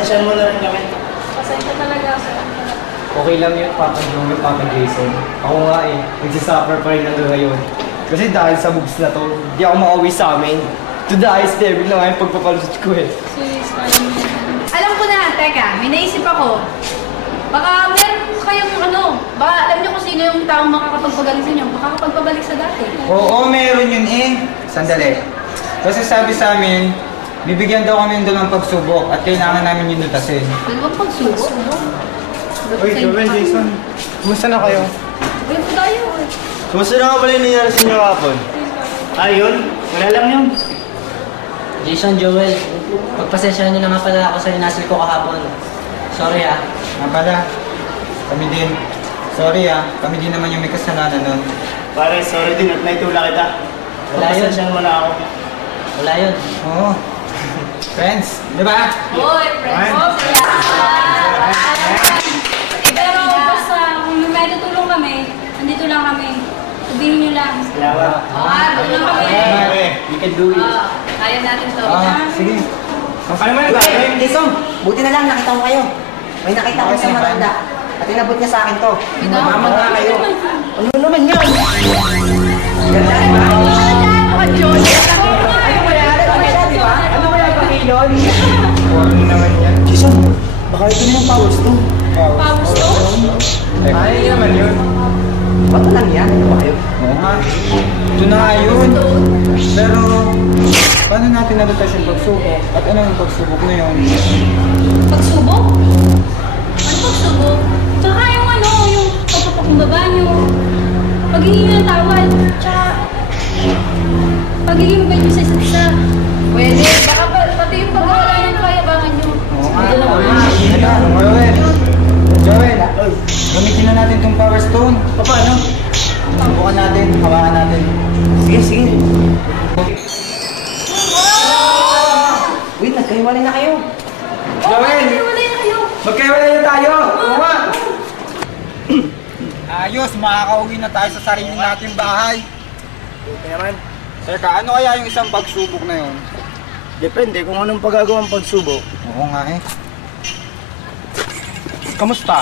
Pasensya mo na rin kami. Pasensya talaga sa Okay lang yun, Papa Jong, Papa Jason. Ako nga eh, nagsisuffer pa rin hanggang ngayon. Kasi dahil sa moves na to, di ako makauwi sa amin. To the highest level na nga yung pagpapalusot ko eh. sis, alam mo yan. Alam ko na, teka, may naisip ako. Baka meron kayong baka alam niyo kung sino yung taong makakapagpagaling sa inyo, makakapagpabalik sa dati. Oo, meron yun eh. Sandali. Kasi sabi sa amin, bibigyan daw kami ng dalawang pagsubok at kailangan namin yun lutasin. Dalawang pagsubok? Uy, Joel, Jason. Kumusta na kayo? Uy, po tayo. Kumusta na nga pala yung nangyari sa inyo kapon? Ayun, wala lang yun. Jason, Joel, pagpasensyahan niyo na nga pala ako sa inasil ko kahapon. Sorry ah. Nga pala, kami din. Sorry kami din naman yung may kasalanan nun. Pare, sorry din at naitula kita. Wala yun. Pasensyahan mo na ako. Wala yun. Oo. Friends, di ba? Hoy, friends. Oh, Pero basta kung may tutulong kami, nandito lang kami. Sabihin nyo lang. Salamat. Tulong kami. You can do it. Kaya natin to. Sige. Ano man ito? Jason, buti na lang nakita ko kayo. May nakita ko sa matanda. At inabot niya sa akin to. Mamamagka kayo. Ano naman yan? Ganda, di ba? Ano kaya pakilon? Ano naman yan? Jason, baka ito na yung powers to. Pawis to? Kaya niyo naman yun. Ba't lang yan? Ano ba kayo? Oo nga. Ito na nga yun. Pero, paano natin nalutas yung pagsubok? At ano yung pagsubok na yun? Pagsubok? Ano pagsubok? Tsaka yung yung pagpapakumbaba nyo, paghihingi ng tawad, tsaka pagiging mabait nyo sa isa't isa. Pwede. Baka pati yung pagkawala ng kayabangan nyo. Oo nga. Joel, gamitin na natin itong power stone. Paano? Subukan natin, hawakan natin. Sige, sige. Wait, nagkahiwalay na kayo. Joel! Wala na kayo. Magkaiwalay na tayo! Oo nga! Ayos, makakauwi na tayo sa sarili nating bahay. Buti naman. Teka, ano kaya yung isang pagsubok na yun? Depende kung anong pagagawang pagsubok. Oo nga eh. Kamusta?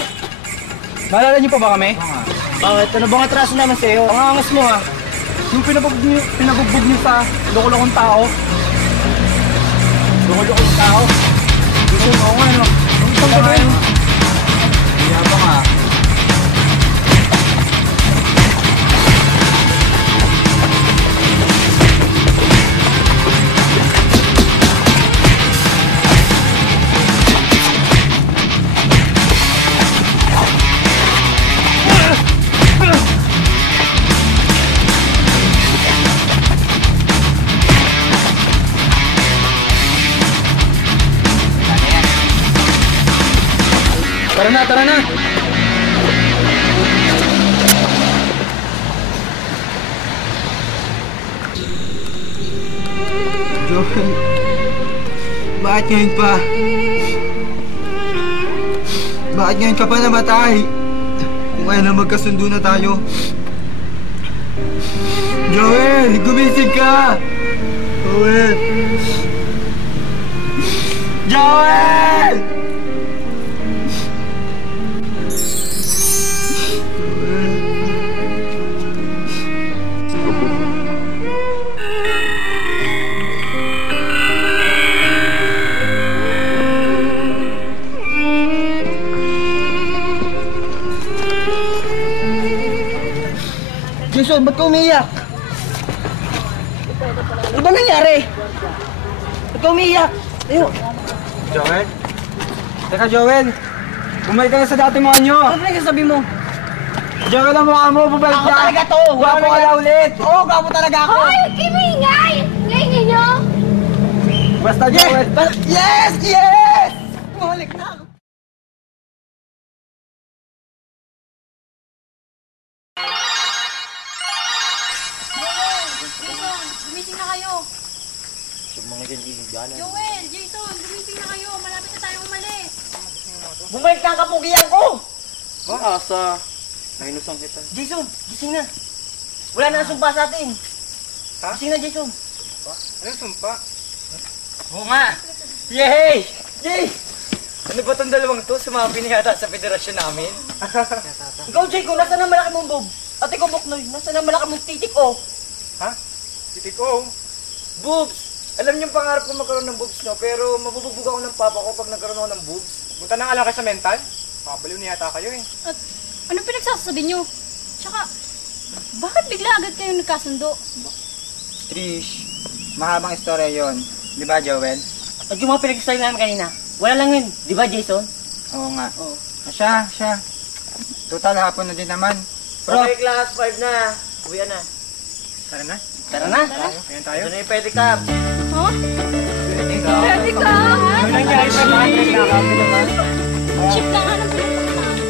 Naalala niyo pa ba kami? Oo nga. Bakit? Ano bang atraso naman sa'yo? Ang angas mo ha. Yung pinabugbog niyo sa loko-lokong tao. Loko-lokong tao? Gusto mo nga ano? Ang isang gawin. Kaya ba nga? Tara na, tara na! Joel, bakit ngayon pa? Bakit ngayon ka pa namatay? Kung kaya na magkasundo na tayo. Joel, gumising ka! Joel! Joel! Jason, ba't ka umiiyak? Ano ba nangyari? Ba't ka umiiyak? Ayun. Joel? Teka, Joel! Bumalik ka na sa dati mo anyo! Ano ba yung sabi mo? Joel, ang mukha mo! Bumalik Ako ka! talaga to! Gwapo ka na ulit! Oo, gwapo talaga ako! Hoy, kimingay! Ngayon ninyo! Basta, Joel! Yes! Yes! Bumalik na ako! Jason, gumising na kayo. Joel, Jason, gumising na kayo. Malapit na tayong umalis. Bumalik na ang kapugian ko! Asa? Nainusan kita. Jason, gising na! Wala na ang sumpa sa atin! Gising na, Jason! Ano sumpa? Oo nga! Yay! Yay! tong dalawang to, sumabi na yata sa federasyon namin. Ikaw, Jayco, nasa na malaki mong bob? At ikaw, Boknoy, nasa na malaki mong titik, oh? Ha? Titik ko. Boobs! Alam niyo yung pangarap ko magkaroon ng boobs, no? Pero mabubugbog ako ng papa ko pag nagkaroon ako ng boobs. Punta na nga lang kayo sa mental. Pabaliw na yata kayo eh. At ano pinagsasabi nyo? Tsaka, bakit bigla agad kayo nagkasundo? Trish, mahabang istorya yon, di ba Joel? At yung mga pinag-story namin kanina, wala lang yun, di ba, Jason? Oo nga. Siya. Total hapon na din naman. Bro, okay, class 5 na. Uwi na. Tara na. Tara na. Ayan tayo. Ito na yung pedicab. Ha? Pwede ka? Ano nangyari sa mga namin? Chip lang nga ng pinagsasabi.